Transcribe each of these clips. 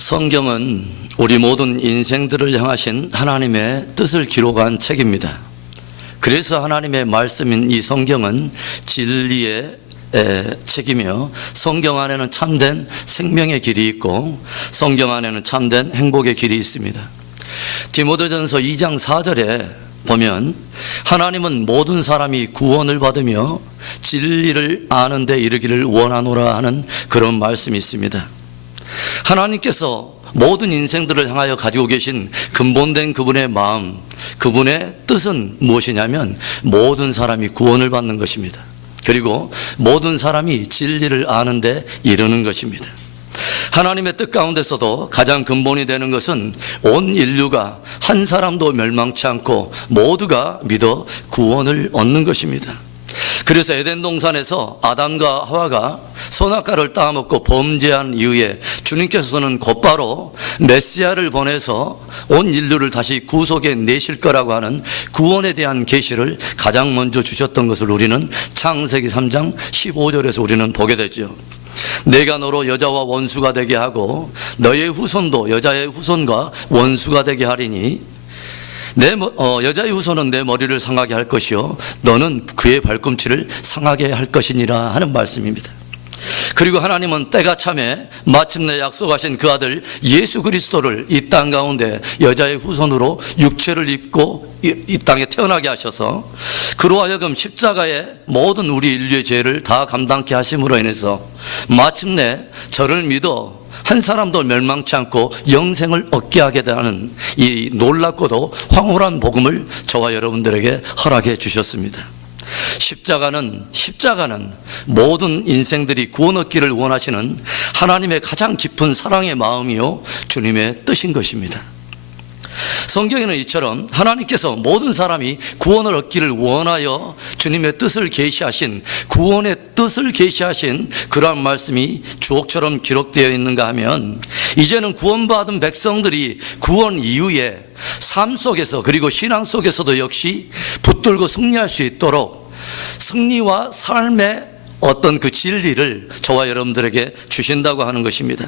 성경은 우리 모든 인생들을 향하신 하나님의 뜻을 기록한 책입니다. 그래서 하나님의 말씀인 이 성경은 진리의 책이며 성경 안에는 참된 생명의 길이 있고 성경 안에는 참된 행복의 길이 있습니다. 디모데전서 2장 4절에 보면 하나님은 모든 사람이 구원을 받으며 진리를 아는 데 이르기를 원하노라 하는 그런 말씀이 있습니다. 하나님께서 모든 인생들을 향하여 가지고 계신 근본된 그분의 마음, 그분의 뜻은 무엇이냐면 모든 사람이 구원을 받는 것입니다. 그리고 모든 사람이 진리를 아는 데 이르는 것입니다. 하나님의 뜻 가운데서도 가장 근본이 되는 것은 온 인류가 한 사람도 멸망치 않고 모두가 믿어 구원을 얻는 것입니다. 그래서 에덴 동산에서 아담과 하와가 선악과를 따먹고 범죄한 이후에 주님께서는 곧바로 메시아를 보내서 온 인류를 다시 구속해 내실 거라고 하는 구원에 대한 계시를 가장 먼저 주셨던 것을 우리는 창세기 3장 15절에서 우리는 보게 되죠. 내가 너로 여자와 원수가 되게 하고 너의 후손도 여자의 후손과 원수가 되게 하리니 여자의 후손은 내 머리를 상하게 할 것이요 너는 그의 발꿈치를 상하게 할 것이니라 하는 말씀입니다. 그리고 하나님은 때가 참에 마침내 약속하신 그 아들 예수 그리스도를 이 땅 가운데 여자의 후손으로 육체를 입고 이 땅에 태어나게 하셔서 그로 하여금 십자가에 모든 우리 인류의 죄를 다 감당케 하심으로 인해서 마침내 저를 믿어 한 사람도 멸망치 않고 영생을 얻게 하게 되는 이 놀랍고도 황홀한 복음을 저와 여러분들에게 허락해 주셨습니다. 십자가는 모든 인생들이 구원 얻기를 원하시는 하나님의 가장 깊은 사랑의 마음이요 주님의 뜻인 것입니다. 성경에는 이처럼 하나님께서 모든 사람이 구원을 얻기를 원하여 주님의 뜻을 계시하신 구원의 뜻을 계시하신 그러한 말씀이 주옥처럼 기록되어 있는가 하면 이제는 구원받은 백성들이 구원 이후에 삶 속에서 그리고 신앙 속에서도 역시 붙들고 승리할 수 있도록 승리와 삶의 어떤 그 진리를 저와 여러분들에게 주신다고 하는 것입니다.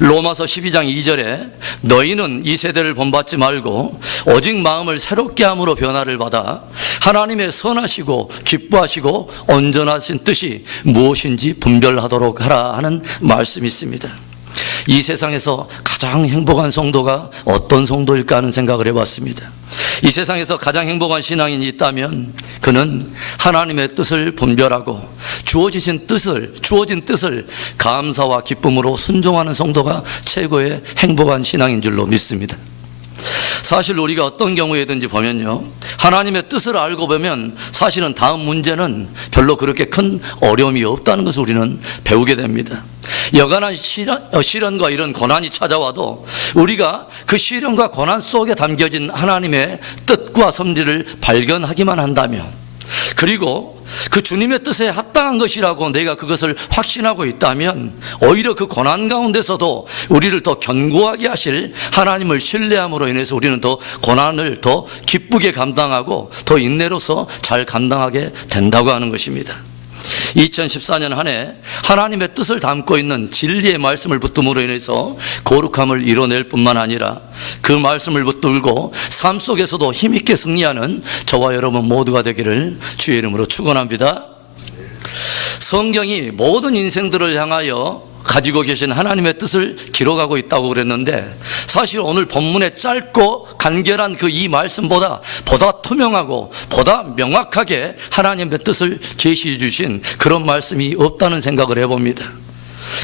로마서 12장 2절에 너희는 이 세대를 본받지 말고 오직 마음을 새롭게 함으로 변화를 받아 하나님의 선하시고 기뻐하시고 온전하신 뜻이 무엇인지 분별하도록 하라 하는 말씀이 있습니다. 이 세상에서 가장 행복한 성도가 어떤 성도일까 하는 생각을 해봤습니다. 이 세상에서 가장 행복한 신앙인이 있다면 그는 하나님의 뜻을 분별하고 주어진 뜻을 감사와 기쁨으로 순종하는 성도가 최고의 행복한 신앙인 줄로 믿습니다. 사실 우리가 어떤 경우에든지 보면요 하나님의 뜻을 알고 보면 사실은 다음 문제는 별로 그렇게 큰 어려움이 없다는 것을 우리는 배우게 됩니다. 여간한 시련과 이런 고난이 찾아와도 우리가 그 시련과 고난 속에 담겨진 하나님의 뜻과 섭리를 발견하기만 한다면 그리고 그 주님의 뜻에 합당한 것이라고 내가 그것을 확신하고 있다면 오히려 그 고난 가운데서도 우리를 더 견고하게 하실 하나님을 신뢰함으로 인해서 우리는 더 고난을 더 기쁘게 감당하고 더 인내로서 잘 감당하게 된다고 하는 것입니다. 2014년 한 해 하나님의 뜻을 담고 있는 진리의 말씀을 붙듦으로 인해서 거룩함을 이뤄낼 뿐만 아니라 그 말씀을 붙들고 삶 속에서도 힘있게 승리하는 저와 여러분 모두가 되기를 주의 이름으로 축원합니다. 성경이 모든 인생들을 향하여 가지고 계신 하나님의 뜻을 기록하고 있다고 그랬는데 사실 오늘 본문의 짧고 간결한 그 이 말씀보다 보다 투명하고 보다 명확하게 하나님의 뜻을 계시해 주신 그런 말씀이 없다는 생각을 해봅니다.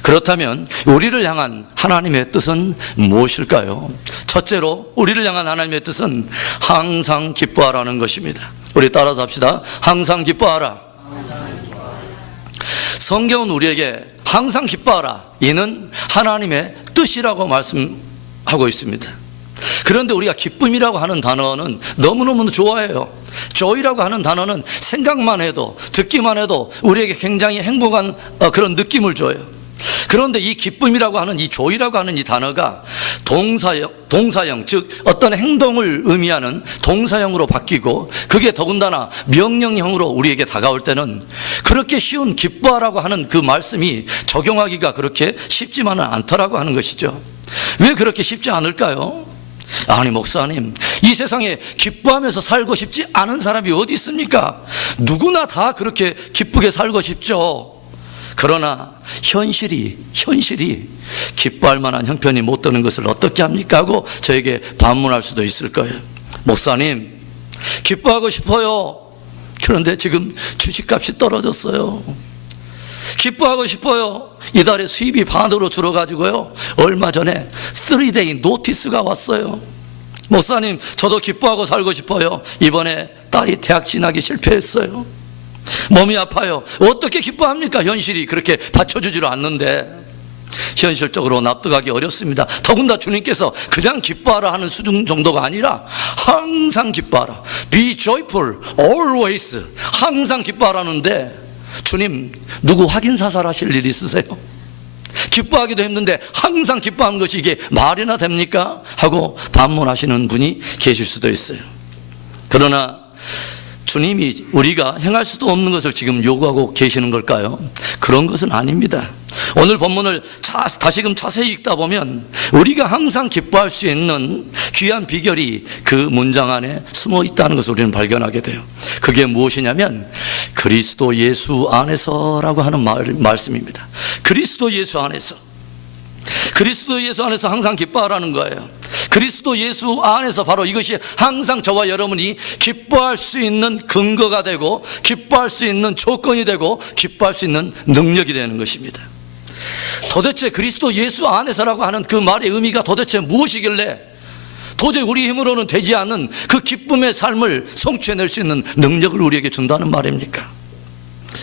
그렇다면 우리를 향한 하나님의 뜻은 무엇일까요? 첫째로 우리를 향한 하나님의 뜻은 항상 기뻐하라는 것입니다. 우리 따라서 합시다. 항상 기뻐하라. 성경은 우리에게 항상 기뻐하라 이는 하나님의 뜻이라고 말씀하고 있습니다. 그런데 우리가 기쁨이라고 하는 단어는 너무너무 좋아해요. joy라고 하는 단어는 생각만 해도 듣기만 해도 우리에게 굉장히 행복한 그런 느낌을 줘요. 그런데 이 기쁨이라고 하는 이 joy라고 하는 이 단어가 동사형 즉 어떤 행동을 의미하는 동사형으로 바뀌고 그게 더군다나 명령형으로 우리에게 다가올 때는 그렇게 쉬운 기뻐하라고 하는 그 말씀이 적용하기가 그렇게 쉽지만은 않더라고 하는 것이죠. 왜 그렇게 쉽지 않을까요? 아니 목사님, 이 세상에 기뻐하면서 살고 싶지 않은 사람이 어디 있습니까? 누구나 다 그렇게 기쁘게 살고 싶죠. 그러나 현실이 기뻐할 만한 형편이 못 드는 것을 어떻게 합니까? 하고 저에게 반문할 수도 있을 거예요. 목사님, 기뻐하고 싶어요. 그런데 지금 주식값이 떨어졌어요. 기뻐하고 싶어요. 이달에 수입이 반으로 줄어가지고요, 얼마 전에 3데이 노티스가 왔어요. 목사님, 저도 기뻐하고 살고 싶어요. 이번에 딸이 대학 진학이 실패했어요. 몸이 아파요. 어떻게 기뻐합니까? 현실이 그렇게 받쳐주지를 않는데. 현실적으로 납득하기 어렵습니다. 더군다나 주님께서 그냥 기뻐하라 하는 수준 정도가 아니라 항상 기뻐하라, Be joyful always, 항상 기뻐하라는데, 주님 누구 확인사살 하실 일 있으세요? 기뻐하기도 힘든데 항상 기뻐하는 것이 이게 말이나 됩니까? 하고 반문하시는 분이 계실 수도 있어요. 그러나 주님이 우리가 행할 수도 없는 것을 지금 요구하고 계시는 걸까요? 그런 것은 아닙니다. 오늘 본문을 다시금 자세히 읽다 보면 우리가 항상 기뻐할 수 있는 귀한 비결이 그 문장 안에 숨어 있다는 것을 우리는 발견하게 돼요. 그게 무엇이냐면 그리스도 예수 안에서라고 하는 말씀입니다. 그리스도 예수 안에서, 그리스도 예수 안에서 항상 기뻐하라는 거예요. 그리스도 예수 안에서 바로 이것이 항상 저와 여러분이 기뻐할 수 있는 근거가 되고, 기뻐할 수 있는 조건이 되고, 기뻐할 수 있는 능력이 되는 것입니다. 도대체 그리스도 예수 안에서라고 하는 그 말의 의미가 도대체 무엇이길래 도저히 우리 힘으로는 되지 않는 그 기쁨의 삶을 성취해낼 수 있는 능력을 우리에게 준다는 말입니까?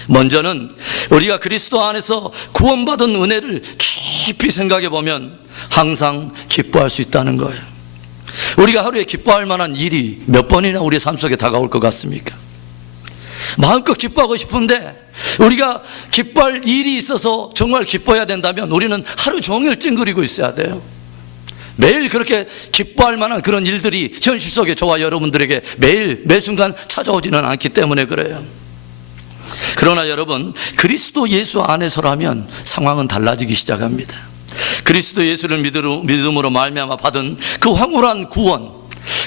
먼저는 우리가 그리스도 안에서 구원받은 은혜를 깊이 생각해 보면 항상 기뻐할 수 있다는 거예요. 우리가 하루에 기뻐할 만한 일이 몇 번이나 우리의 삶 속에 다가올 것 같습니까? 마음껏 기뻐하고 싶은데 우리가 기뻐할 일이 있어서 정말 기뻐해야 된다면 우리는 하루 종일 찡그리고 있어야 돼요. 매일 그렇게 기뻐할 만한 그런 일들이 현실 속에 저와 여러분들에게 매일 매순간 찾아오지는 않기 때문에 그래요. 그러나 여러분, 그리스도 예수 안에서라면 상황은 달라지기 시작합니다. 그리스도 예수를 믿음으로 말미암아 받은 그 황홀한 구원,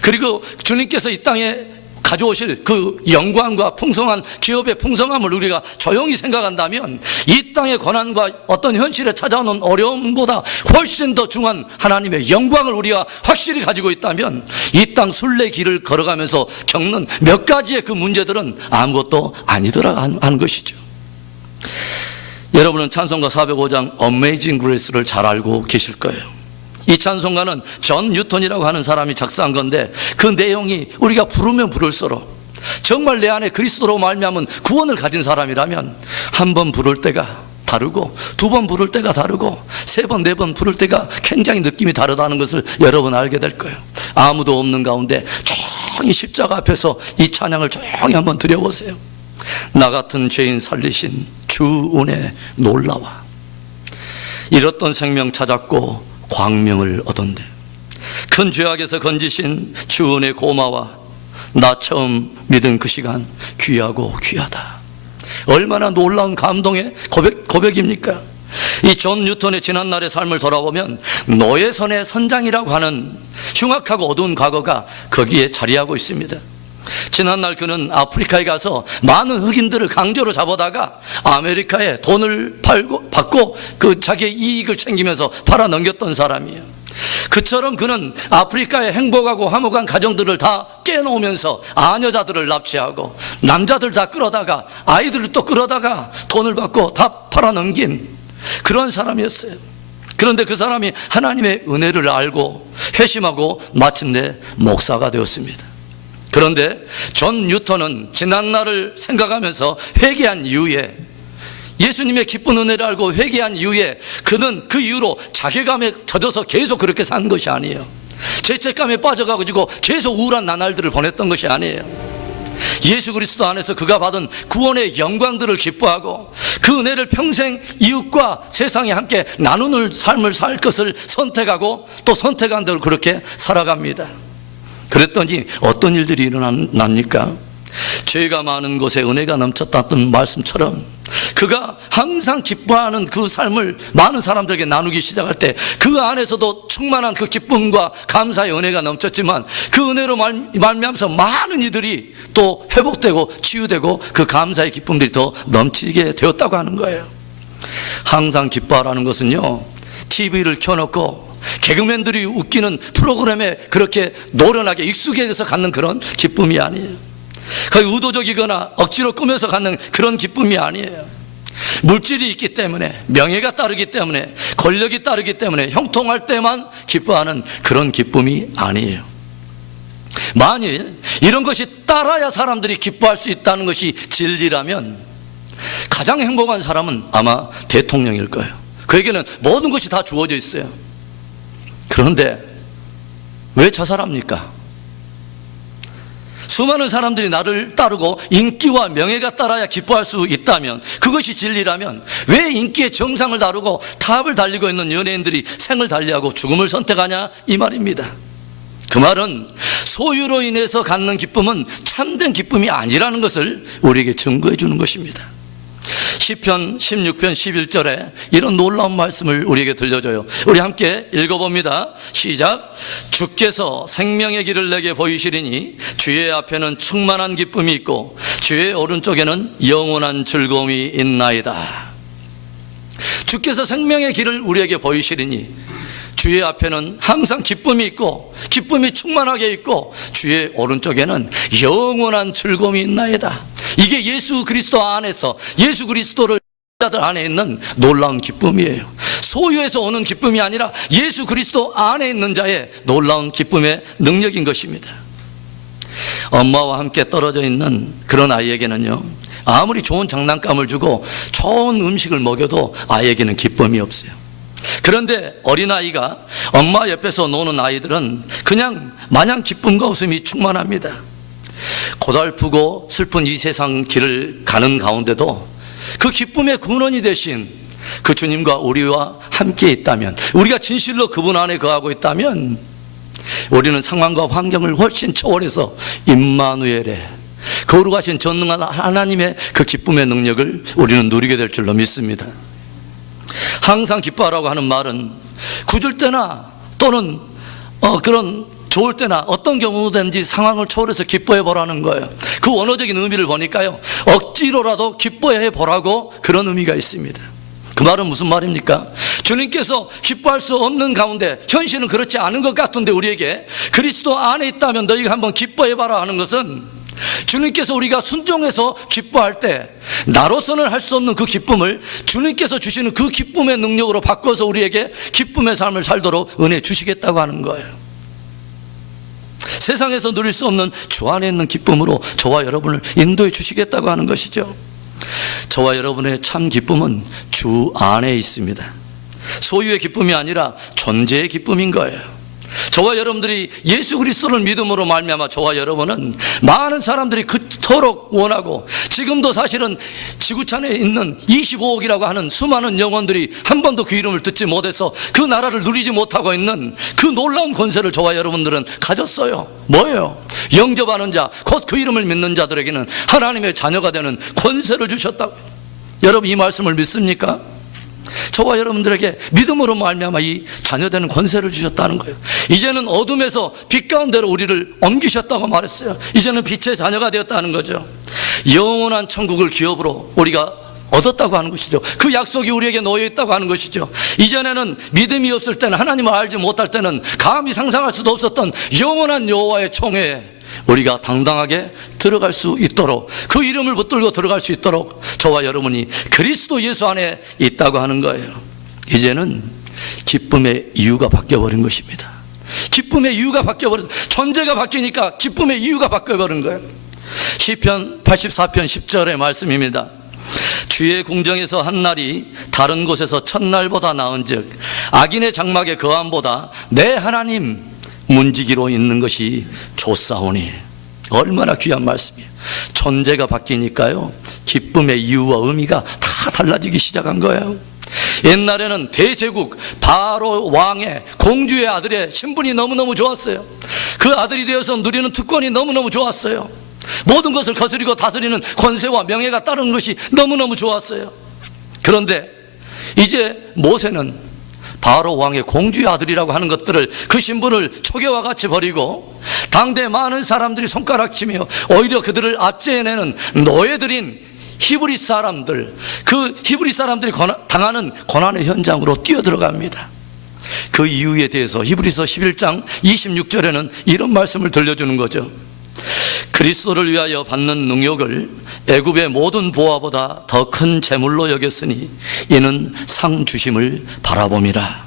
그리고 주님께서 이 땅에 가져오실 그 영광과 풍성한 기업의 풍성함을 우리가 조용히 생각한다면 이 땅의 고난과 어떤 현실에 찾아오는 어려움보다 훨씬 더 중요한 하나님의 영광을 우리가 확실히 가지고 있다면 이 땅 순례길을 걸어가면서 겪는 몇 가지의 그 문제들은 아무것도 아니더라 하는 것이죠. 여러분은 찬송가 405장 Amazing Grace를 잘 알고 계실 거예요. 이 찬송가는 존 뉴턴이라고 하는 사람이 작사한 건데 그 내용이 우리가 부르면 부를수록 정말 내 안에 그리스도로 말미암은 구원을 가진 사람이라면 한 번 부를 때가 다르고, 두 번 부를 때가 다르고, 세 번, 네 번 부를 때가 굉장히 느낌이 다르다는 것을 여러분 알게 될 거예요. 아무도 없는 가운데 조용히 십자가 앞에서 이 찬양을 조용히 한번 드려보세요. 나 같은 죄인 살리신 주 은혜 놀라와, 잃었던 생명 찾았고 광명을 얻었네. 큰 죄악에서 건지신 주 은혜 고마워. 나 처음 믿은 그 시간 귀하고 귀하다. 얼마나 놀라운 감동의 고백입니까? 이 존 뉴턴의 지난날의 삶을 돌아보면 노예선의 선장이라고 하는 흉악하고 어두운 과거가 거기에 자리하고 있습니다. 지난날 그는 아프리카에 가서 많은 흑인들을 강제로 잡아다가 아메리카에 돈을 받고 그 자기의 이익을 챙기면서 팔아 넘겼던 사람이에요. 그처럼 그는 아프리카의 행복하고 화목한 가정들을 다 깨놓으면서 아녀자들을 납치하고 남자들 다 끌어다가 아이들을 또 끌어다가 돈을 받고 다 팔아 넘긴 그런 사람이었어요. 그런데 그 사람이 하나님의 은혜를 알고 회심하고 마침내 목사가 되었습니다. 그런데 존 뉴턴은 지난날을 생각하면서 회개한 이후에, 예수님의 기쁜 은혜를 알고 회개한 이후에 그는 그 이후로 자괴감에 젖어서 계속 그렇게 산 것이 아니에요. 죄책감에 빠져가지고 계속 우울한 나날들을 보냈던 것이 아니에요. 예수 그리스도 안에서 그가 받은 구원의 영광들을 기뻐하고 그 은혜를 평생 이웃과 세상에 함께 나누는 삶을 살 것을 선택하고 또 선택한 대로 그렇게 살아갑니다. 그랬더니 어떤 일들이 일어납니까? 죄가 많은 곳에 은혜가 넘쳤다는 말씀처럼 그가 항상 기뻐하는 그 삶을 많은 사람들에게 나누기 시작할 때 그 안에서도 충만한 그 기쁨과 감사의 은혜가 넘쳤지만 그 은혜로 말미암아서 많은 이들이 또 회복되고 치유되고 그 감사의 기쁨들이 더 넘치게 되었다고 하는 거예요. 항상 기뻐하라는 것은요, TV를 켜놓고 개그맨들이 웃기는 프로그램에 그렇게 노련하게 익숙해져서 갖는 그런 기쁨이 아니에요. 거의 의도적이거나 억지로 꾸며서 갖는 그런 기쁨이 아니에요. 물질이 있기 때문에, 명예가 따르기 때문에, 권력이 따르기 때문에 형통할 때만 기뻐하는 그런 기쁨이 아니에요. 만일 이런 것이 따라야 사람들이 기뻐할 수 있다는 것이 진리라면 가장 행복한 사람은 아마 대통령일 거예요. 그에게는 모든 것이 다 주어져 있어요. 그런데 왜 자살합니까? 수많은 사람들이 나를 따르고 인기와 명예가 따라야 기뻐할 수 있다면, 그것이 진리라면 왜 인기의 정상을 다루고 탑을 달리고 있는 연예인들이 생을 달리하고 죽음을 선택하냐, 이 말입니다. 그 말은 소유로 인해서 갖는 기쁨은 참된 기쁨이 아니라는 것을 우리에게 증거해 주는 것입니다. 시편 16편 11절에 이런 놀라운 말씀을 우리에게 들려줘요. 우리 함께 읽어봅니다. 시작. 주께서 생명의 길을 내게 보이시리니 주의 앞에는 충만한 기쁨이 있고 주의 오른쪽에는 영원한 즐거움이 있나이다. 주께서 생명의 길을 우리에게 보이시리니 주의 앞에는 항상 기쁨이 있고 기쁨이 충만하게 있고 주의 오른쪽에는 영원한 즐거움이 있나이다. 이게 예수 그리스도 안에서, 예수 그리스도를 자들 안에 있는 놀라운 기쁨이에요. 소유에서 오는 기쁨이 아니라 예수 그리스도 안에 있는 자의 놀라운 기쁨의 능력인 것입니다. 엄마와 함께 떨어져 있는 그런 아이에게는요, 아무리 좋은 장난감을 주고 좋은 음식을 먹여도 아이에게는 기쁨이 없어요. 그런데 어린아이가 엄마 옆에서 노는 아이들은 그냥 마냥 기쁨과 웃음이 충만합니다. 고달프고 슬픈 이 세상 길을 가는 가운데도 그 기쁨의 근원이 되신 그 주님과 우리와 함께 있다면, 우리가 진실로 그분 안에 거하고 있다면 우리는 상황과 환경을 훨씬 초월해서 임마누엘의 거룩하신 전능한 하나님의 그 기쁨의 능력을 우리는 누리게 될 줄로 믿습니다. 항상 기뻐하라고 하는 말은 굳을 때나 또는 그런 좋을 때나 어떤 경우든지 상황을 초월해서 기뻐해 보라는 거예요. 그 원어적인 의미를 보니까요, 억지로라도 기뻐해 보라고 그런 의미가 있습니다. 그 말은 무슨 말입니까? 주님께서 기뻐할 수 없는 가운데, 현실은 그렇지 않은 것 같은데 우리에게 그리스도 안에 있다면 너희가 한번 기뻐해 봐라 하는 것은, 주님께서 우리가 순종해서 기뻐할 때 나로서는 할 수 없는 그 기쁨을 주님께서 주시는 그 기쁨의 능력으로 바꿔서 우리에게 기쁨의 삶을 살도록 은혜 주시겠다고 하는 거예요. 세상에서 누릴 수 없는 주 안에 있는 기쁨으로 저와 여러분을 인도해 주시겠다고 하는 것이죠. 저와 여러분의 참 기쁨은 주 안에 있습니다. 소유의 기쁨이 아니라 존재의 기쁨인 거예요. 저와 여러분들이 예수 그리스도를 믿음으로 말미암아 저와 여러분은 많은 사람들이 그토록 원하고, 지금도 사실은 지구촌에 있는 25억이라고 하는 수많은 영혼들이 한 번도 그 이름을 듣지 못해서 그 나라를 누리지 못하고 있는 그 놀라운 권세를 저와 여러분들은 가졌어요. 뭐예요? 영접하는 자, 곧 그 이름을 믿는 자들에게는 하나님의 자녀가 되는 권세를 주셨다고. 여러분, 이 말씀을 믿습니까? 저와 여러분들에게 믿음으로 말미암아 이 자녀되는 권세를 주셨다는 거예요. 이제는 어둠에서 빛 가운데로 우리를 옮기셨다고 말했어요. 이제는 빛의 자녀가 되었다는 거죠. 영원한 천국을 기업으로 우리가 얻었다고 하는 것이죠. 그 약속이 우리에게 놓여 있다고 하는 것이죠. 이전에는 믿음이 없을 때는, 하나님을 알지 못할 때는 감히 상상할 수도 없었던 영원한 여호와의 총회에 우리가 당당하게 들어갈 수 있도록, 그 이름을 붙들고 들어갈 수 있도록 저와 여러분이 그리스도 예수 안에 있다고 하는 거예요. 이제는 기쁨의 이유가 바뀌어버린 것입니다. 기쁨의 이유가 바뀌어버린, 존재가 바뀌니까 기쁨의 이유가 바뀌어버린 거예요. 시편 84편 10절의 말씀입니다. 주의 궁정에서 한 날이 다른 곳에서 첫날보다 나은즉 악인의 장막의 거함보다 내 하나님 문지기로 있는 것이 좋사오니. 얼마나 귀한 말씀이에요. 존재가 바뀌니까요, 기쁨의 이유와 의미가 다 달라지기 시작한 거예요. 옛날에는 대제국 바로 왕의 공주의 아들의 신분이 너무너무 좋았어요. 그 아들이 되어서 누리는 특권이 너무너무 좋았어요. 모든 것을 거스리고 다스리는 권세와 명예가 따르는 것이 너무너무 좋았어요. 그런데 이제 모세는 바로 왕의 공주의 아들이라고 하는 것들을, 그 신분을 초계와 같이 버리고 당대 많은 사람들이 손가락치며 오히려 그들을 압제해내는 노예들인 히브리 사람들, 그 히브리 사람들이 당하는 고난의 현장으로 뛰어들어갑니다. 그 이유에 대해서 히브리서 11장 26절에는 이런 말씀을 들려주는 거죠. 그리스도를 위하여 받는 능욕을 애굽의 모든 보화보다 더 큰 재물로 여겼으니 이는 상 주심을 바라봄이라.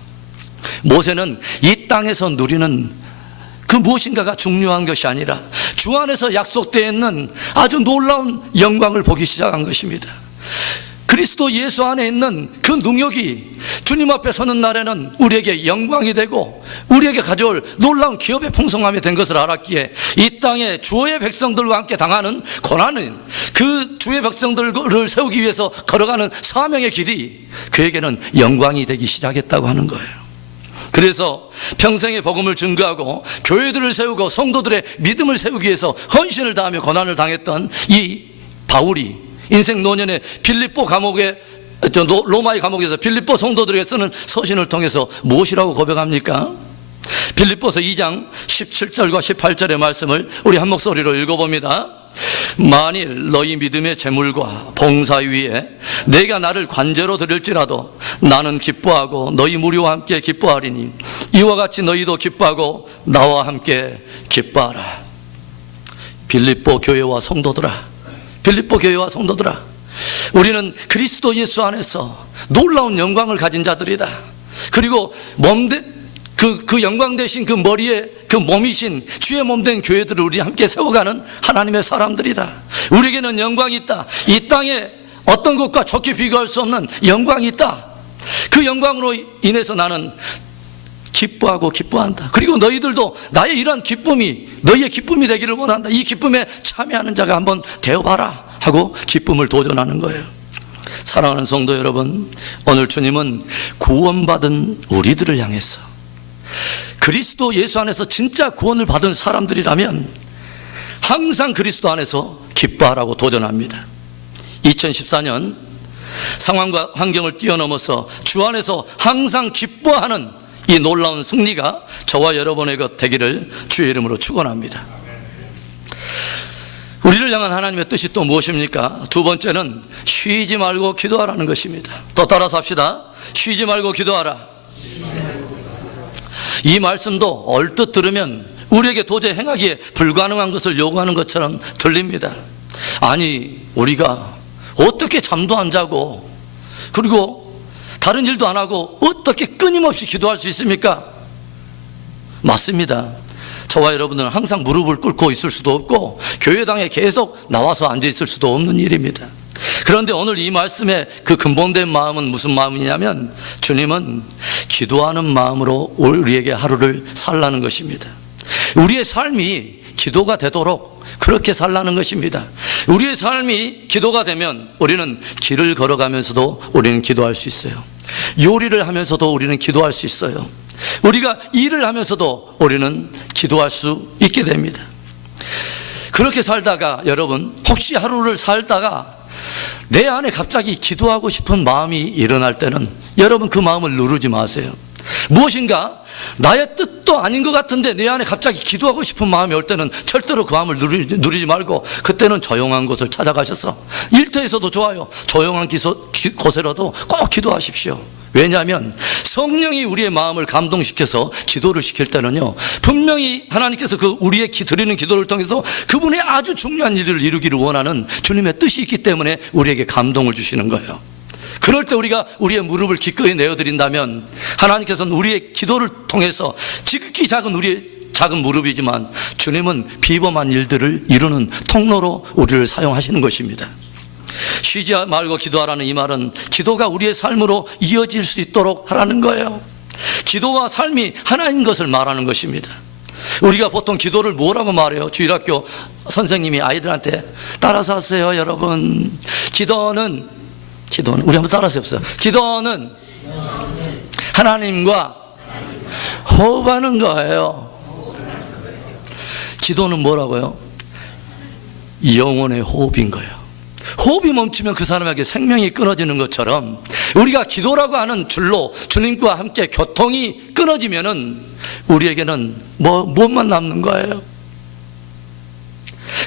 모세는 이 땅에서 누리는 그 무엇인가가 중요한 것이 아니라 주 안에서 약속되어 있는 아주 놀라운 영광을 보기 시작한 것입니다. 그리스도 예수 안에 있는 그 능력이 주님 앞에 서는 날에는 우리에게 영광이 되고 우리에게 가져올 놀라운 기업의 풍성함이 된 것을 알았기에 이 땅에 주의 백성들과 함께 당하는 고난은, 그 주의 백성들을 세우기 위해서 걸어가는 사명의 길이 그에게는 영광이 되기 시작했다고 하는 거예요. 그래서 평생의 복음을 증거하고 교회들을 세우고 성도들의 믿음을 세우기 위해서 헌신을 다하며 고난을 당했던 이 바울이 인생 노년에 빌립보 감옥에, 로마의 감옥에서 빌립보 성도들에게 쓰는 서신을 통해서 무엇이라고 고백합니까? 빌립보서 2장 17절과 18절의 말씀을 우리 한 목소리로 읽어봅니다. 만일 너희 믿음의 재물과 봉사 위에 내가 나를 관제로 드릴지라도 나는 기뻐하고 너희 무리와 함께 기뻐하리니 이와 같이 너희도 기뻐하고 나와 함께 기뻐하라. 빌립보 교회와 성도들아, 빌립보 교회와 성도들아, 우리는 그리스도 예수 안에서 놀라운 영광을 가진 자들이다. 그리고 그 영광 대신 그 머리에 그 몸이신 주의 몸된 교회들을 우리 함께 세워가는 하나님의 사람들이다. 우리에게는 영광이 있다. 이 땅에 어떤 것과 좋게 비교할 수 없는 영광이 있다. 그 영광으로 인해서 나는 기뻐하고 기뻐한다. 그리고 너희들도 나의 이러한 기쁨이 너희의 기쁨이 되기를 원한다. 이 기쁨에 참여하는 자가 한번 되어봐라 하고 기쁨을 도전하는 거예요. 사랑하는 성도 여러분, 오늘 주님은 구원받은 우리들을 향해서, 그리스도 예수 안에서 진짜 구원을 받은 사람들이라면 항상 그리스도 안에서 기뻐하라고 도전합니다. 2014년 상황과 환경을 뛰어넘어서 주 안에서 항상 기뻐하는 이 놀라운 승리가 저와 여러분의 것 되기를 주의 이름으로 축원합니다. 우리를 향한 하나님의 뜻이 또 무엇입니까? 두 번째는 쉬지 말고 기도하라는 것입니다. 또 따라서 합시다. 쉬지 말고 기도하라. 이 말씀도 얼뜻 들으면 우리에게 도저히 행하기에 불가능한 것을 요구하는 것처럼 들립니다. 아니, 우리가 어떻게 잠도 안 자고 그리고 다른 일도 안 하고 어떻게 끊임없이 기도할 수 있습니까? 맞습니다. 저와 여러분들은 항상 무릎을 꿇고 있을 수도 없고 교회당에 계속 나와서 앉아 있을 수도 없는 일입니다. 그런데 오늘 이 말씀의 그 근본된 마음은 무슨 마음이냐면, 주님은 기도하는 마음으로 우리에게 하루를 살라는 것입니다. 우리의 삶이 기도가 되도록 그렇게 살라는 것입니다. 우리의 삶이 기도가 되면 우리는 길을 걸어가면서도 우리는 기도할 수 있어요. 요리를 하면서도 우리는 기도할 수 있어요. 우리가 일을 하면서도 우리는 기도할 수 있게 됩니다. 그렇게 살다가 여러분, 혹시 하루를 살다가 내 안에 갑자기 기도하고 싶은 마음이 일어날 때는 여러분 그 마음을 누르지 마세요. 무엇인가 나의 뜻도 아닌 것 같은데 내 안에 갑자기 기도하고 싶은 마음이 올 때는 절대로 그 마음을 누리지 말고 그때는 조용한 곳을 찾아가셔서, 일터에서도 좋아요, 조용한 곳에라도 꼭 기도하십시오. 왜냐하면 성령이 우리의 마음을 감동시켜서 기도를 시킬 때는요, 분명히 하나님께서 그 우리의 드리는 기도를 통해서 그분의 아주 중요한 일을 이루기를 원하는 주님의 뜻이 있기 때문에 우리에게 감동을 주시는 거예요. 그럴 때 우리가 우리의 무릎을 기꺼이 내어드린다면 하나님께서는 우리의 기도를 통해서 지극히 작은 우리의 작은 무릎이지만 주님은 비범한 일들을 이루는 통로로 우리를 사용하시는 것입니다. 쉬지 말고 기도하라는 이 말은 기도가 우리의 삶으로 이어질 수 있도록 하라는 거예요. 기도와 삶이 하나인 것을 말하는 것입니다. 우리가 보통 기도를 뭐라고 말해요? 주일학교 선생님이 아이들한테 따라서 하세요. 여러분, 기도는 우리 한번 따라서 해보세요. 기도는 하나님과 호흡하는 거예요. 기도는 뭐라고요? 영혼의 호흡인 거예요. 호흡이 멈추면 그 사람에게 생명이 끊어지는 것처럼 우리가 기도라고 하는 줄로 주님과 함께 교통이 끊어지면은 우리에게는 무엇만 남는 거예요?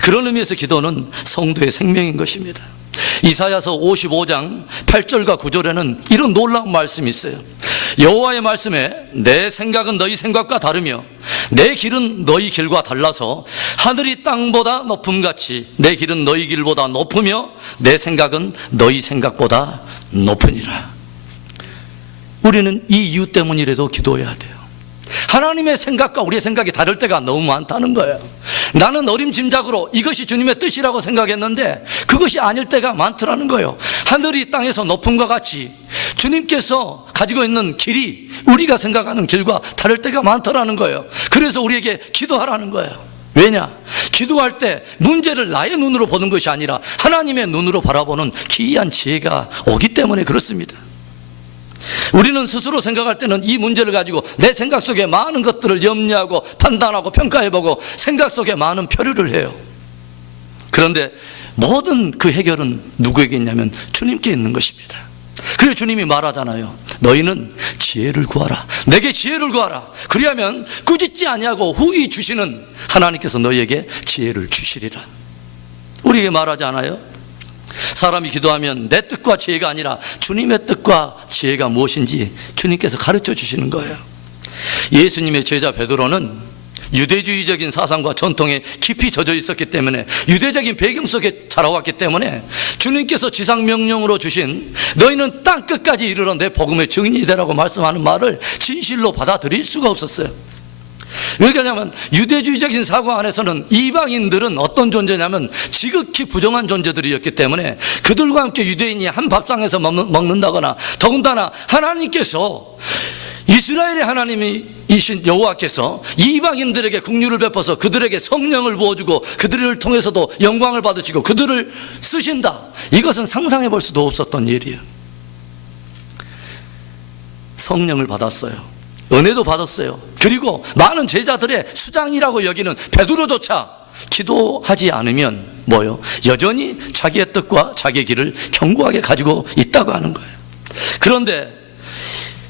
그런 의미에서 기도는 성도의 생명인 것입니다. 이사야서 55장 8절과 9절에는 이런 놀라운 말씀이 있어요. 여호와의 말씀에 내 생각은 너희 생각과 다르며 내 길은 너희 길과 달라서 하늘이 땅보다 높음같이 내 길은 너희 길보다 높으며 내 생각은 너희 생각보다 높으니라. 우리는 이 이유 때문이라도 기도해야 돼요. 하나님의 생각과 우리의 생각이 다를 때가 너무 많다는 거예요. 나는 어림짐작으로 이것이 주님의 뜻이라고 생각했는데 그것이 아닐 때가 많더라는 거예요. 하늘이 땅에서 높음과 같이 주님께서 가지고 있는 길이 우리가 생각하는 길과 다를 때가 많더라는 거예요. 그래서 우리에게 기도하라는 거예요. 왜냐? 기도할 때 문제를 나의 눈으로 보는 것이 아니라 하나님의 눈으로 바라보는 기이한 지혜가 오기 때문에 그렇습니다. 우리는 스스로 생각할 때는 이 문제를 가지고 내 생각 속에 많은 것들을 염려하고 판단하고 평가해보고 생각 속에 많은 표류를 해요. 그런데 모든 그 해결은 누구에게 있냐면 주님께 있는 것입니다. 그래서 주님이 말하잖아요. 너희는 지혜를 구하라. 내게 지혜를 구하라. 그리하면 꾸짖지 아니하고 후히 주시는 하나님께서 너희에게 지혜를 주시리라. 우리에게 말하지 않아요? 사람이 기도하면 내 뜻과 지혜가 아니라 주님의 뜻과 지혜가 무엇인지 주님께서 가르쳐 주시는 거예요. 예수님의 제자 베드로는 유대주의적인 사상과 전통에 깊이 젖어 있었기 때문에, 유대적인 배경 속에 자라왔기 때문에 주님께서 지상명령으로 주신 너희는 땅끝까지 이르러 내 복음의 증인이 되라고 말씀하는 말을 진실로 받아들일 수가 없었어요. 왜 그러냐면 유대주의적인 사고 안에서는 이방인들은 어떤 존재냐면 지극히 부정한 존재들이었기 때문에 그들과 함께 유대인이 한 밥상에서 먹는다거나, 더군다나 하나님께서, 이스라엘의 하나님이신 여호와께서 이방인들에게 긍휼을 베풀어서 그들에게 성령을 부어주고 그들을 통해서도 영광을 받으시고 그들을 쓰신다, 이것은 상상해 볼 수도 없었던 일이에요. 성령을 받았어요. 은혜도 받았어요. 그리고 많은 제자들의 수장이라고 여기는 베드로조차 기도하지 않으면 뭐요? 여전히 자기의 뜻과 자기의 길을 견고하게 가지고 있다고 하는 거예요. 그런데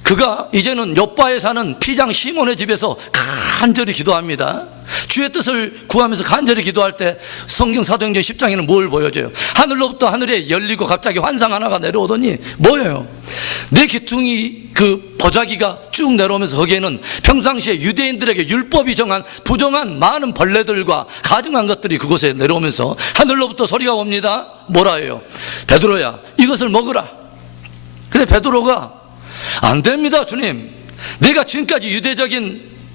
그가 이제는 요바에 사는 피장 시몬의 집에서 간절히 기도합니다. 주의 뜻을 구하면서 간절히 기도할 때 성경 사도행전 10장에는 뭘 보여줘요? 하늘로부터 하늘에 열리고 갑자기 환상 하나가 내려오더니 뭐예요? 내 귀퉁이 그 보자기가 쭉 내려오면서 거기에는 평상시에 유대인들에게 율법이 정한 부정한 많은 벌레들과 가증한 것들이 그곳에 내려오면서 하늘로부터 소리가 옵니다. 뭐라 해요? 베드로야, 이것을 먹으라. 근데 베드로가 안 됩니다, 주님. 내가 지금까지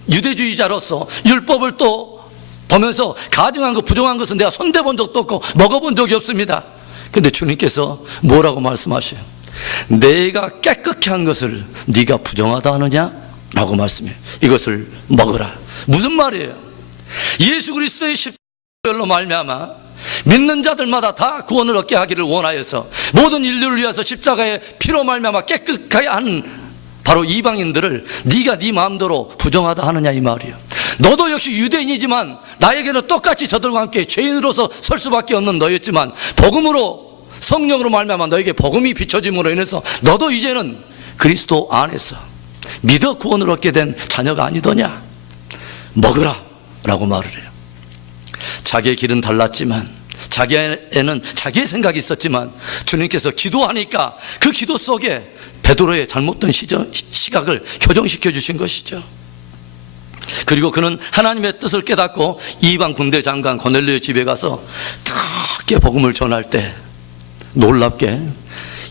유대주의자로서 율법을 또 보면서 가증한 것, 부정한 것은 내가 손대본 적도 없고 먹어본 적이 없습니다. 근데 주님께서 뭐라고 말씀하셔요? 내가 깨끗게 한 것을 네가 부정하다 하느냐? 라고 말씀해요. 이것을 먹으라. 무슨 말이에요? 예수 그리스도의 십자가로 말미암아 믿는 자들마다 다 구원을 얻게 하기를 원하여서 모든 인류를 위해서 십자가의 피로 말미암아 깨끗하게 한 바로 이방인들을 네가 네 마음대로 부정하다 하느냐, 이 말이에요. 너도 역시 유대인이지만 나에게는 똑같이 저들과 함께 죄인으로서 설 수밖에 없는 너였지만 복음으로, 성령으로 말미암아 너에게 복음이 비춰짐으로 인해서 너도 이제는 그리스도 안에서 믿어 구원을 얻게 된 자녀가 아니더냐? 먹으라 라고 말을 해요. 자기의 길은 달랐지만, 자기에는 자기의 생각이 있었지만 주님께서 기도하니까 그 기도 속에 베드로의 잘못된 시각을 교정시켜 주신 것이죠. 그리고 그는 하나님의 뜻을 깨닫고 이방 군대 장관 고넬료의 집에 가서 뜨겁게 복음을 전할 때 놀랍게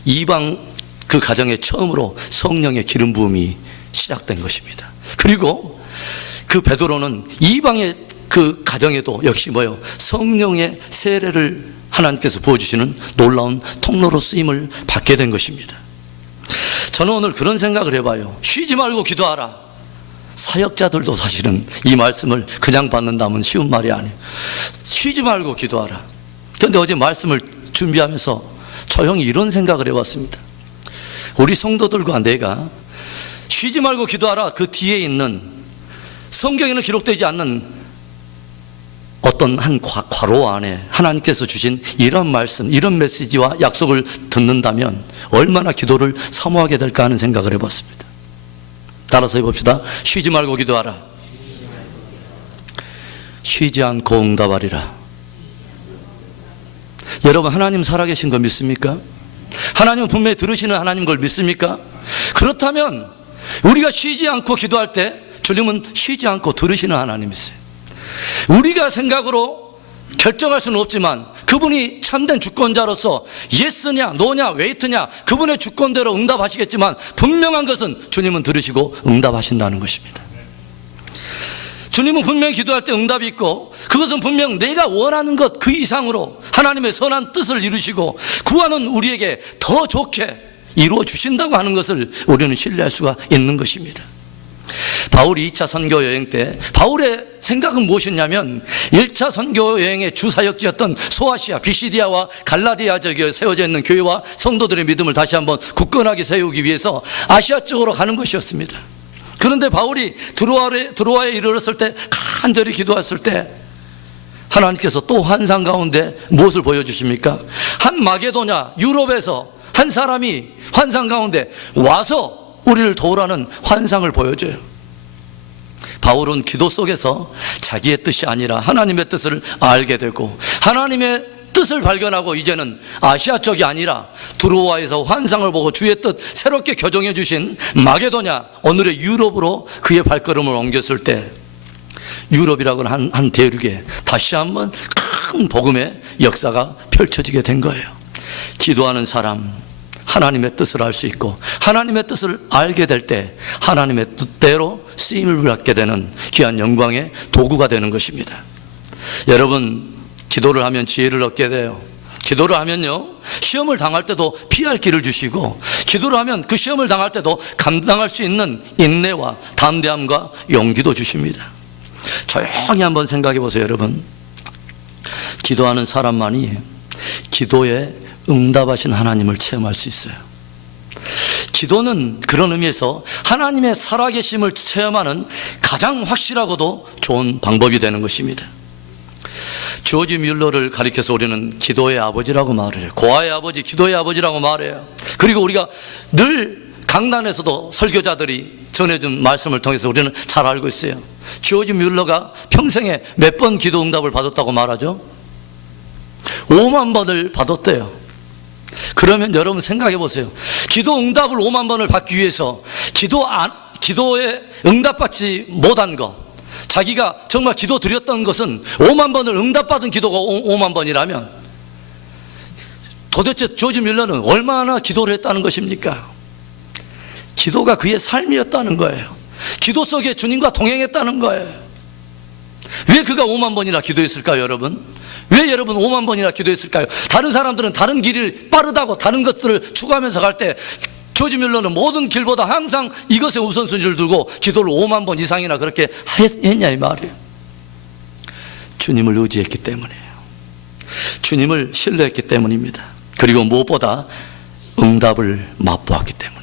이방 그 가정에 처음으로 성령의 기름 부음이 시작된 것입니다. 그리고 그 베드로는 이방의 그 가정에도 역시 뭐요? 성령의 세례를 하나님께서 부어주시는 놀라운 통로로 쓰임을 받게 된 것입니다. 저는 오늘 그런 생각을 해봐요. 쉬지 말고 기도하라. 사역자들도 사실은 이 말씀을 그냥 받는다면 쉬운 말이 아니에요. 쉬지 말고 기도하라. 그런데 어제 말씀을 준비하면서 조용히 이런 생각을 해봤습니다. 우리 성도들과 내가 쉬지 말고 기도하라 그 뒤에 있는 성경에는 기록되지 않는 어떤 한 괄호 안에 하나님께서 주신 이런 말씀, 이런 메시지와 약속을 듣는다면 얼마나 기도를 사모하게 될까 하는 생각을 해봤습니다. 따라서 해봅시다. 쉬지 말고 기도하라. 쉬지 않고 응답하리라. 여러분, 하나님 살아계신 거 믿습니까? 하나님은 분명히 들으시는 하나님 걸 믿습니까? 그렇다면 우리가 쉬지 않고 기도할 때 주님은 쉬지 않고 들으시는 하나님이세요. 우리가 생각으로 결정할 수는 없지만 그분이 참된 주권자로서 예스냐 노냐 웨이트냐 그분의 주권대로 응답하시겠지만 분명한 것은 주님은 들으시고 응답하신다는 것입니다. 주님은 분명히 기도할 때 응답이 있고 그것은 분명 내가 원하는 것 그 이상으로 하나님의 선한 뜻을 이루시고 구하는 우리에게 더 좋게 이루어 주신다고 하는 것을 우리는 신뢰할 수가 있는 것입니다. 바울이 2차 선교 여행 때 바울의 생각은 무엇이었냐면 1차 선교 여행의 주사역지였던 소아시아, 비시디아와 갈라디아 지역에 세워져 있는 교회와 성도들의 믿음을 다시 한번 굳건하게 세우기 위해서 아시아 쪽으로 가는 것이었습니다. 그런데 바울이 드로아에 이르렀을 때 간절히 기도했을 때 하나님께서 또 환상 가운데 무엇을 보여주십니까? 한 마게도냐 유럽에서 한 사람이 환상 가운데 와서 우리를 도우라는 환상을 보여줘요. 바울은 기도 속에서 자기의 뜻이 아니라 하나님의 뜻을 알게 되고 하나님의 뜻을 발견하고 이제는 아시아 쪽이 아니라 드로아에서 환상을 보고 주의 뜻 새롭게 교정해 주신 마게도냐 오늘의 유럽으로 그의 발걸음을 옮겼을 때 유럽이라고는 한 대륙에 다시 한번 큰 복음의 역사가 펼쳐지게 된 거예요. 기도하는 사람 하나님의 뜻을 알 수 있고 하나님의 뜻을 알게 될 때 하나님의 뜻대로 쓰임을 받게 되는 귀한 영광의 도구가 되는 것입니다. 여러분, 기도를 하면 지혜를 얻게 돼요. 기도를 하면요 시험을 당할 때도 피할 길을 주시고 기도를 하면 그 시험을 당할 때도 감당할 수 있는 인내와 담대함과 용기도 주십니다. 조용히 한번 생각해 보세요. 여러분, 기도하는 사람만이 기도에 응답하신 하나님을 체험할 수 있어요. 기도는 그런 의미에서 하나님의 살아계심을 체험하는 가장 확실하고도 좋은 방법이 되는 것입니다. 조지 뮬러를 가리켜서 우리는 기도의 아버지라고 말을 해요. 고아의 아버지, 기도의 아버지라고 말해요. 그리고 우리가 늘 강단에서도 설교자들이 전해준 말씀을 통해서 우리는 잘 알고 있어요. 조지 뮬러가 평생에 몇 번 기도 응답을 받았다고 말하죠? 5만 번을 받았대요. 그러면 여러분 생각해 보세요. 기도 응답을 5만 번을 받기 위해서 기도에 응답받지 못한 것, 자기가 정말 기도 드렸던 것은 5만 번을 응답받은 기도가 5만 번이라면 도대체 조지 뮬러는 얼마나 기도를 했다는 것입니까? 기도가 그의 삶이었다는 거예요. 기도 속에 주님과 동행했다는 거예요. 왜 그가 5만 번이나 기도했을까요, 여러분? 왜 여러분 5만 번이나 기도했을까요? 다른 사람들은 다른 길이 빠르다고 다른 것들을 추구하면서 갈 때 조지 뮬러는 모든 길보다 항상 이것에 우선순위를 두고 기도를 5만 번 이상이나 그렇게 했냐 이 말이에요. 주님을 의지했기 때문이에요. 주님을 신뢰했기 때문입니다. 그리고 무엇보다 응답을 맛보았기 때문이에요.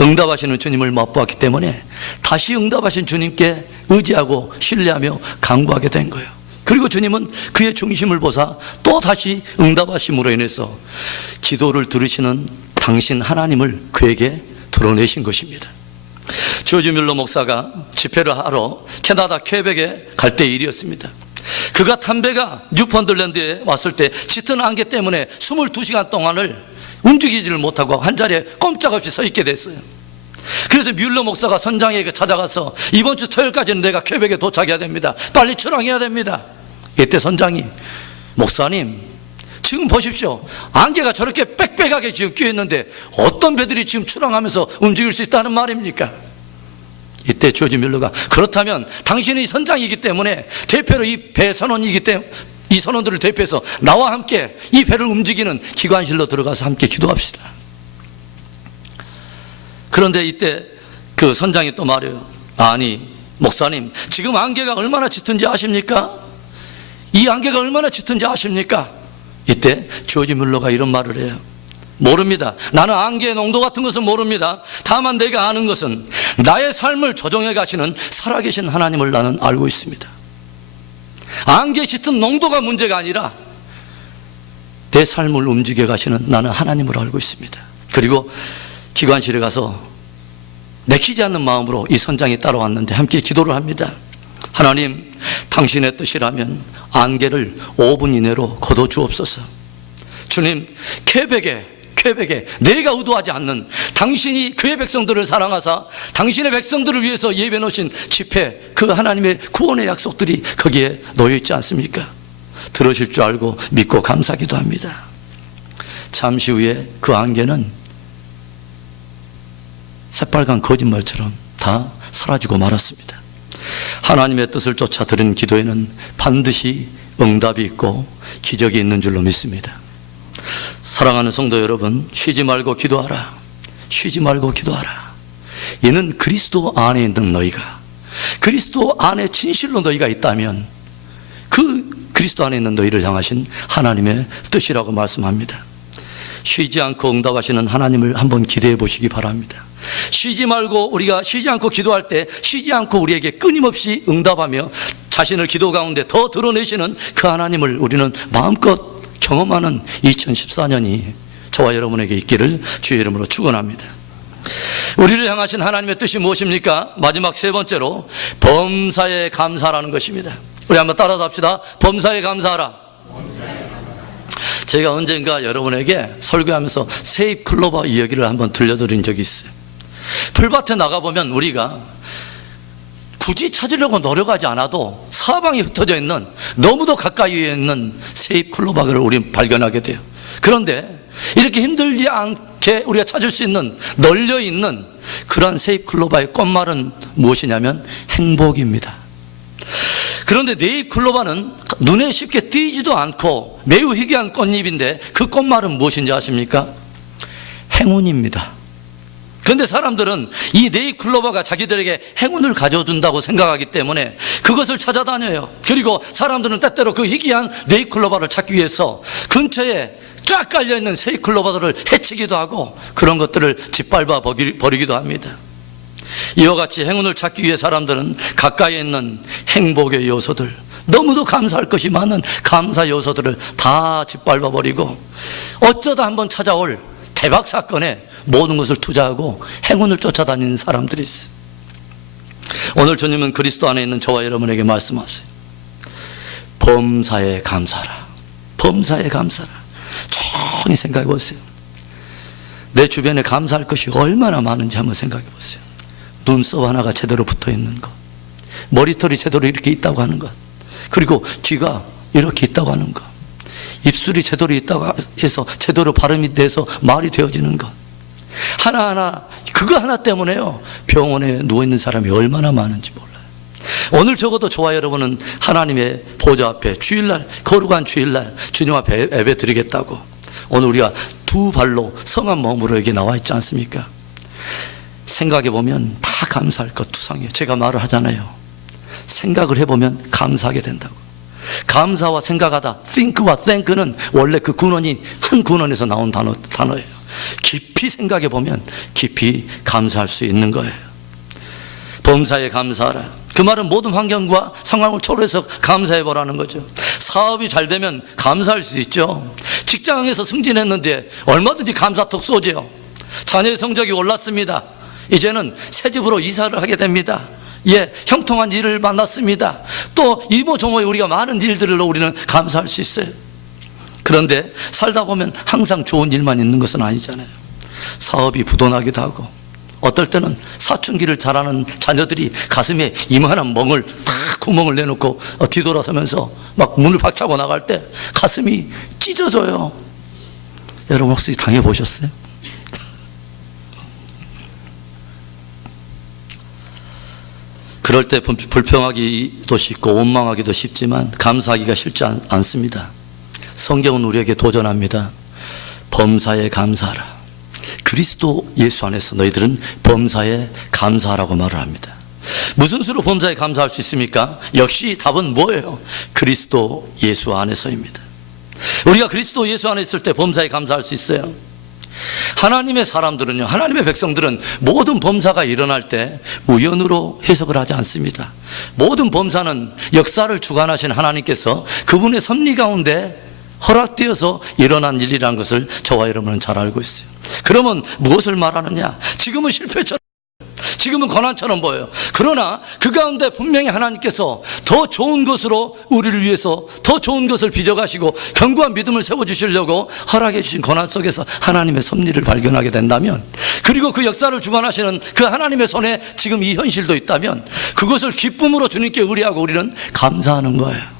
응답하시는 주님을 맛보았기 때문에 다시 응답하신 주님께 의지하고 신뢰하며 간구하게 된 거예요. 그리고 주님은 그의 중심을 보사 또 다시 응답하심으로 인해서 기도를 들으시는 당신 하나님을 그에게 드러내신 것입니다. 조지 뮬러 목사가 집회를 하러 캐나다 퀘벡에 갈 때 일이었습니다. 그가 탄 배가 뉴펀들랜드에 왔을 때 짙은 안개 때문에 22시간 동안을 움직이지를 못하고 한 자리에 꼼짝없이 서 있게 됐어요. 그래서 뮬러 목사가 선장에게 찾아가서 이번 주 토요일까지는 내가 퀘벡에 도착해야 됩니다. 빨리 출항해야 됩니다. 이때 선장이 목사님 지금 보십시오. 안개가 저렇게 빽빽하게 지금 끼어있는데 어떤 배들이 지금 출항하면서 움직일 수 있다는 말입니까? 이때 조지 뮬러가 그렇다면 당신이 선장이기 때문에 대표로 이 배 선원이기 때문에 이 선원들을 대표해서 나와 함께 이 배를 움직이는 기관실로 들어가서 함께 기도합시다. 그런데 이때 그 선장이 또 말해요. 아니 목사님 지금 안개가 얼마나 짙은지 아십니까? 이 안개가 얼마나 짙은지 아십니까? 이때 조지 뮬러가 이런 말을 해요. 모릅니다. 나는 안개의 농도 같은 것은 모릅니다. 다만 내가 아는 것은 나의 삶을 조정해 가시는 살아계신 하나님을 나는 알고 있습니다. 안개 짙은 농도가 문제가 아니라 내 삶을 움직여 가시는 나는 하나님을 알고 있습니다. 그리고 기관실에 가서 내키지 않는 마음으로 이 선장이 따라왔는데 함께 기도를 합니다. 하나님, 당신의 뜻이라면 안개를 5분 이내로 걷어 주옵소서. 주님, 퀘벡에 내가 의도하지 않는 당신이 그의 백성들을 사랑하사 당신의 백성들을 위해서 예배 놓으신 집회, 그 하나님의 구원의 약속들이 거기에 놓여 있지 않습니까? 들으실 줄 알고 믿고 감사하기도 합니다. 잠시 후에 그 안개는 새빨간 거짓말처럼 다 사라지고 말았습니다. 하나님의 뜻을 쫓아 드린 기도에는 반드시 응답이 있고 기적이 있는 줄로 믿습니다. 사랑하는 성도 여러분, 쉬지 말고 기도하라. 쉬지 말고 기도하라. 이는 그리스도 안에 있는 너희가, 그리스도 안에 진실로 너희가 있다면 그 그리스도 안에 있는 너희를 향하신 하나님의 뜻이라고 말씀합니다. 쉬지 않고 응답하시는 하나님을 한번 기대해 보시기 바랍니다. 쉬지 말고, 우리가 쉬지 않고 기도할 때 쉬지 않고 우리에게 끊임없이 응답하며 자신을 기도 가운데 더 드러내시는 그 하나님을 우리는 마음껏 경험하는 2014년이 저와 여러분에게 있기를 주의 이름으로 축원합니다. 우리를 향하신 하나님의 뜻이 무엇입니까? 마지막 세 번째로 범사에 감사라는 것입니다. 우리 한번 따라서 합시다. 범사에 감사하라. 제가 언젠가 여러분에게 설교하면서 세입 클로버 이야기를 한번 들려드린 적이 있어요. 풀밭에 나가보면 우리가 굳이 찾으려고 노력하지 않아도 사방에 흩어져 있는, 너무도 가까이에 있는 세입 클로버를 우리는 발견하게 돼요. 그런데 이렇게 힘들지 않게 우리가 찾을 수 있는, 널려 있는 그런 세입 클로버의 꽃말은 무엇이냐면 행복입니다. 그런데 네잎 클로버는 눈에 쉽게 띄지도 않고 매우 희귀한 꽃잎인데 그 꽃말은 무엇인지 아십니까? 행운입니다. 그런데 사람들은 이 네잎 클로버가 자기들에게 행운을 가져준다고 생각하기 때문에 그것을 찾아다녀요. 그리고 사람들은 때때로 그 희귀한 네잎 클로버를 찾기 위해서 근처에 쫙 깔려있는 세잎 클로버들을 해치기도 하고 그런 것들을 짓밟아 버리기도 합니다. 이와 같이 행운을 찾기 위해 사람들은 가까이에 있는 행복의 요소들, 너무도 감사할 것이 많은 감사 요소들을 다 짓밟아 버리고 어쩌다 한번 찾아올 대박 사건에 모든 것을 투자하고 행운을 쫓아다니는 사람들이 있어요. 오늘 주님은 그리스도 안에 있는 저와 여러분에게 말씀하세요. 범사에 감사라. 범사에 감사라. 조용히 생각해 보세요. 내 주변에 감사할 것이 얼마나 많은지 한번 생각해 보세요. 눈썹 하나가 제대로 붙어 있는 것, 머리털이 제대로 이렇게 있다고 하는 것, 그리고 귀가 이렇게 있다고 하는 것, 입술이 제대로 있다고 해서 제대로 발음이 돼서 말이 되어지는 것, 하나하나, 그거 하나 때문에요 병원에 누워있는 사람이 얼마나 많은지 몰라요. 오늘 적어도 저와 여러분은 하나님의 보좌 앞에 주일날, 거룩한 주일날 주님 앞에 예배 드리겠다고 오늘 우리가 두 발로 성한 몸으로 여기 나와 있지 않습니까? 생각해 보면 다 감사할 것 투성이에요. 제가 말을 하잖아요. 생각을 해보면 감사하게 된다고. 감사와 생각하다, think와 thank는 원래 그 근원이 한 근원에서 나온 단어예요. 깊이 생각해 보면 깊이 감사할 수 있는 거예요. 범사에 감사하라. 그 말은 모든 환경과 상황을 초월해서 감사해 보라는 거죠. 사업이 잘 되면 감사할 수 있죠. 직장에서 승진했는데 얼마든지 감사톡 쏘죠. 자녀의 성적이 올랐습니다. 이제는 새 집으로 이사를 하게 됩니다. 예, 형통한 일을 만났습니다. 또 이모 저모에 우리가 많은 일들로 우리는 감사할 수 있어요. 그런데 살다 보면 항상 좋은 일만 있는 것은 아니잖아요. 사업이 부도나기도 하고, 어떨 때는 사춘기를 잘하는 자녀들이 가슴에 이만한 멍을 탁 구멍을 내놓고 뒤돌아서면서 막 문을 박차고 나갈 때 가슴이 찢어져요. 여러분 혹시 당해보셨어요? 그럴 때 불평하기도 쉽고 원망하기도 쉽지만 감사하기가 쉽지 않습니다. 성경은 우리에게 도전합니다. 범사에 감사하라. 그리스도 예수 안에서 너희들은 범사에 감사하라고 말을 합니다. 무슨 수로 범사에 감사할 수 있습니까? 역시 답은 뭐예요? 그리스도 예수 안에서입니다. 우리가 그리스도 예수 안에 있을 때 범사에 감사할 수 있어요. 하나님의 사람들은요, 하나님의 백성들은 모든 범사가 일어날 때 우연으로 해석을 하지 않습니다. 모든 범사는 역사를 주관하신 하나님께서 그분의 섭리 가운데 허락되어서 일어난 일이라는 것을 저와 여러분은 잘 알고 있어요. 그러면 무엇을 말하느냐? 지금은 실패처럼, 지금은 고난처럼 보여요. 그러나 그 가운데 분명히 하나님께서 더 좋은 것으로 우리를 위해서 더 좋은 것을 빚어가시고 견고한 믿음을 세워주시려고 허락해 주신 고난 속에서 하나님의 섭리를 발견하게 된다면, 그리고 그 역사를 주관하시는 그 하나님의 손에 지금 이 현실도 있다면 그것을 기쁨으로 주님께 의뢰하고 우리는 감사하는 거예요.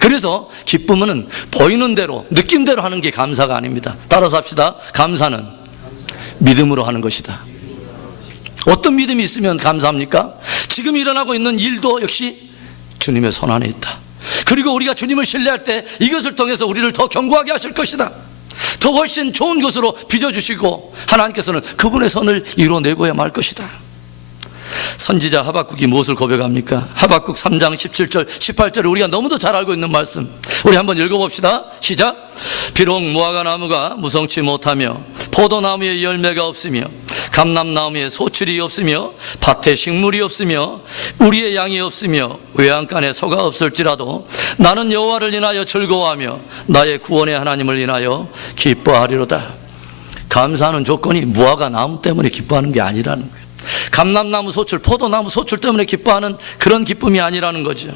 그래서 기쁨은 보이는 대로 느낌대로 하는 게 감사가 아닙니다. 따라서 합시다. 감사는 믿음으로 하는 것이다. 어떤 믿음이 있으면 감사합니까? 지금 일어나고 있는 일도 역시 주님의 손 안에 있다. 그리고 우리가 주님을 신뢰할 때 이것을 통해서 우리를 더 견고하게 하실 것이다. 더 훨씬 좋은 것으로 빚어주시고 하나님께서는 그분의 선을 이루어내고야 말 것이다. 선지자 하박국이 무엇을 고백합니까? 하박국 3장 17절 18절을 우리가 너무도 잘 알고 있는 말씀, 우리 한번 읽어봅시다. 시작. 비록 무화과 나무가 무성치 못하며 포도나무에 열매가 없으며 감람나무에 소출이 없으며 밭에 식물이 없으며 우리의 양이 없으며 외양간에 소가 없을지라도 나는 여호와를 인하여 즐거워하며 나의 구원의 하나님을 인하여 기뻐하리로다. 감사하는 조건이 무화과 나무 때문에 기뻐하는 게 아니라는 거예요. 감람나무 소출, 포도나무 소출 때문에 기뻐하는 그런 기쁨이 아니라는 거죠.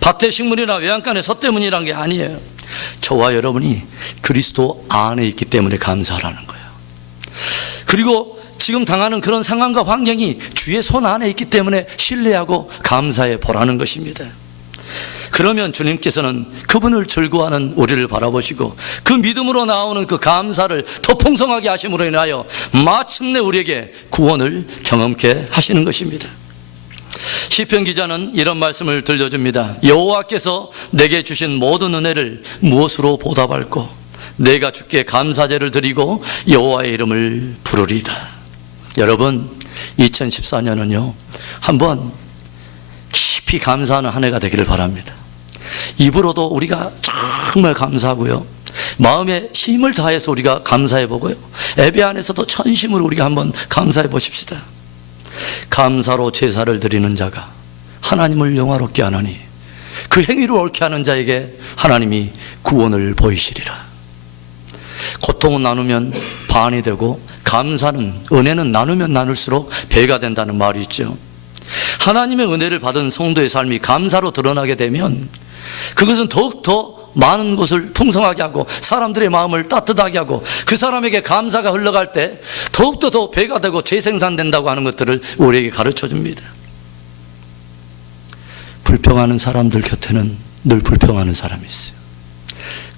밭의 식물이나 외양간의 소 때문이란 게 아니에요. 저와 여러분이 그리스도 안에 있기 때문에 감사하라는 거예요. 그리고 지금 당하는 그런 상황과 환경이 주의 손 안에 있기 때문에 신뢰하고 감사해 보라는 것입니다. 그러면 주님께서는 그분을 즐거워하는 우리를 바라보시고 그 믿음으로 나오는 그 감사를 더 풍성하게 하심으로 인하여 마침내 우리에게 구원을 경험케 하시는 것입니다. 시편 기자는 이런 말씀을 들려줍니다. 여호와께서 내게 주신 모든 은혜를 무엇으로 보답할꼬? 내가 주께 감사제를 드리고 여호와의 이름을 부르리다. 여러분, 2014년은요 한번 깊이 감사하는 한 해가 되기를 바랍니다. 입으로도 우리가 정말 감사하고요, 마음에 힘을 다해서 우리가 감사해 보고요, 예배 안에서도 전심으로 우리가 한번 감사해 보십시다. 감사로 제사를 드리는 자가 하나님을 영화롭게 하나니 그 행위를 옳게 하는 자에게 하나님이 구원을 보이시리라. 고통은 나누면 반이 되고 감사는, 은혜는 나누면 나눌수록 배가 된다는 말이 있죠. 하나님의 은혜를 받은 성도의 삶이 감사로 드러나게 되면 그것은 더욱더 많은 것을 풍성하게 하고 사람들의 마음을 따뜻하게 하고 그 사람에게 감사가 흘러갈 때 더욱더 더 배가 되고 재생산된다고 하는 것들을 우리에게 가르쳐 줍니다. 불평하는 사람들 곁에는 늘 불평하는 사람이 있어요.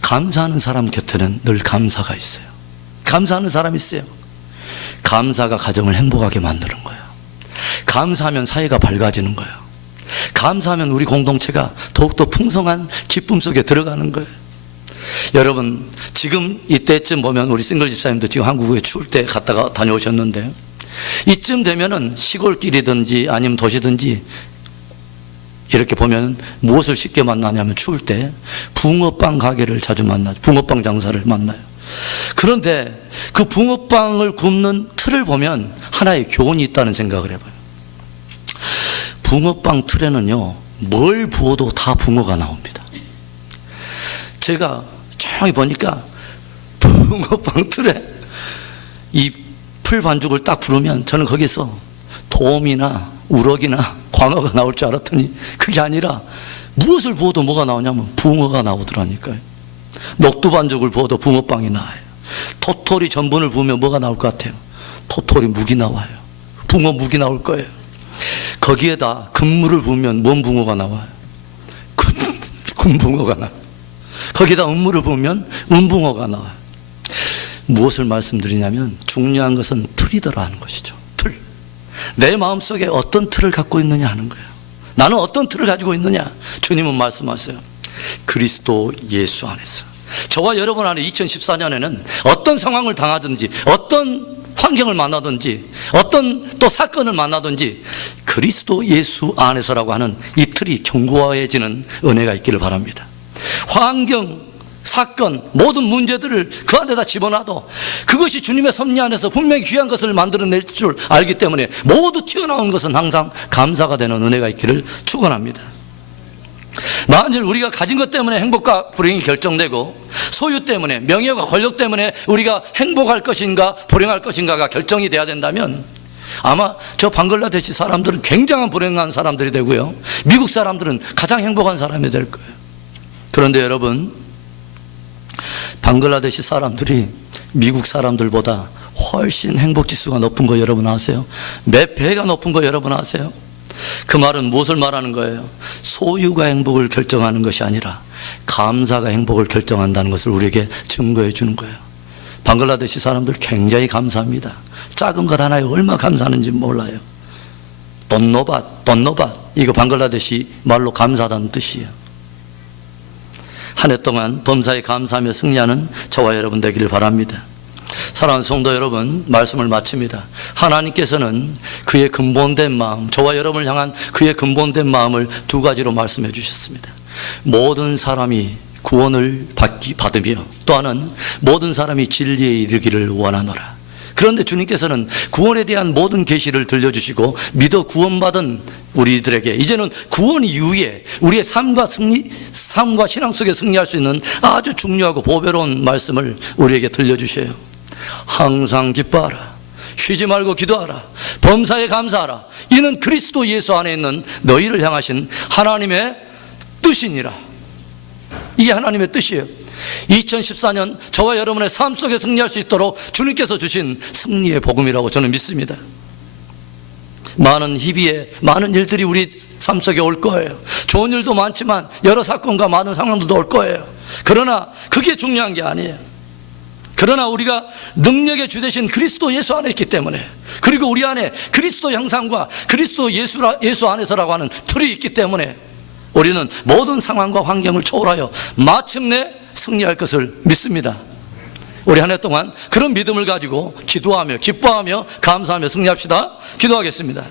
감사하는 사람 곁에는 늘 감사가 있어요. 감사하는 사람이 있어요. 감사가 가정을 행복하게 만드는 거예요. 감사하면 사회가 밝아지는 거예요. 감사하면 우리 공동체가 더욱더 풍성한 기쁨 속에 들어가는 거예요. 여러분, 지금 이때쯤 보면 우리 싱글 집사님도 지금 한국에 추울 때 갔다가 다녀오셨는데, 이쯤 되면은 시골길이든지 아니면 도시든지 이렇게 보면 무엇을 쉽게 만나냐면 추울 때 붕어빵 가게를 자주 만나죠. 붕어빵 장사를 만나요. 그런데 그 붕어빵을 굽는 틀을 보면 하나의 교훈이 있다는 생각을 해봐요. 붕어빵 틀에는요 뭘 부어도 다 붕어가 나옵니다. 제가 조용히 보니까 붕어빵 틀에 이 풀 반죽을 딱 부르면 저는 거기서 돔이나 우럭이나 광어가 나올 줄 알았더니 그게 아니라 무엇을 부어도 뭐가 나오냐면 붕어가 나오더라니까요. 녹두 반죽을 부어도 붕어빵이 나와요. 토토리 전분을 부으면 뭐가 나올 것 같아요? 토토리 묵이 나와요. 붕어 묵이 나올 거예요. 거기에다 금물을 부으면 뭔 붕어가 나와요? 금붕어가 나와요. 거기에다 은물을 부으면 은붕어가 나와요. 무엇을 말씀드리냐면 중요한 것은 틀이더라 하는 것이죠. 틀. 내 마음속에 어떤 틀을 갖고 있느냐 하는 거예요. 나는 어떤 틀을 가지고 있느냐? 주님은 말씀하세요. 그리스도 예수 안에서. 저와 여러분 안에 2014년에는 어떤 상황을 당하든지 어떤 환경을 만나든지 어떤 또 사건을 만나든지 그리스도 예수 안에서라고 하는 이 틀이 견고해지는 은혜가 있기를 바랍니다. 환경, 사건, 모든 문제들을 그 안에다 집어넣어도 그것이 주님의 섭리 안에서 분명히 귀한 것을 만들어낼 줄 알기 때문에 모두 튀어나온 것은 항상 감사가 되는 은혜가 있기를 축원합니다. 만일 우리가 가진 것 때문에 행복과 불행이 결정되고 소유 때문에, 명예와 권력 때문에 우리가 행복할 것인가 불행할 것인가가 결정이 돼야 된다면 아마 저 방글라데시 사람들은 굉장한 불행한 사람들이 되고요, 미국 사람들은 가장 행복한 사람이 될 거예요. 그런데 여러분, 방글라데시 사람들이 미국 사람들보다 훨씬 행복지수가 높은 거 여러분 아세요? 몇 배가 높은 거 여러분 아세요? 그 말은 무엇을 말하는 거예요? 소유가 행복을 결정하는 것이 아니라 감사가 행복을 결정한다는 것을 우리에게 증거해 주는 거예요. 방글라데시 사람들 굉장히 감사합니다. 작은 것 하나에 얼마나 감사하는지 몰라요. 돈노밭 이거 방글라데시 말로 감사하다는 뜻이에요. 한 해 동안 범사에 감사하며 승리하는 저와 여러분 되기를 바랍니다. 사랑하는 성도 여러분, 말씀을 마칩니다. 하나님께서는 그의 근본된 마음, 저와 여러분을 향한 그의 근본된 마음을 두 가지로 말씀해 주셨습니다. 모든 사람이 구원을 받으며 또 하나는 모든 사람이 진리에 이르기를 원하노라. 그런데 주님께서는 구원에 대한 모든 계시를 들려주시고 믿어 구원받은 우리들에게 이제는 구원 이후에 우리의 삶과 신앙 속에 승리할 수 있는 아주 중요하고 보배로운 말씀을 우리에게 들려주셔요. 항상 기뻐하라, 쉬지 말고 기도하라, 범사에 감사하라. 이는 그리스도 예수 안에 있는 너희를 향하신 하나님의 뜻이니라. 이게 하나님의 뜻이에요. 2014년 저와 여러분의 삶 속에 승리할 수 있도록 주님께서 주신 승리의 복음이라고 저는 믿습니다. 많은 희비에 많은 일들이 우리 삶 속에 올 거예요. 좋은 일도 많지만 여러 사건과 많은 상황들도 올 거예요. 그러나 그게 중요한 게 아니에요. 그러나 우리가 능력의 주 되신 그리스도 예수 안에 있기 때문에, 그리고 우리 안에 그리스도 형상과 그리스도 예수 안에서라고 하는 틀이 있기 때문에 우리는 모든 상황과 환경을 초월하여 마침내 승리할 것을 믿습니다. 우리 한 해 동안 그런 믿음을 가지고 기도하며 기뻐하며 감사하며 승리합시다. 기도하겠습니다.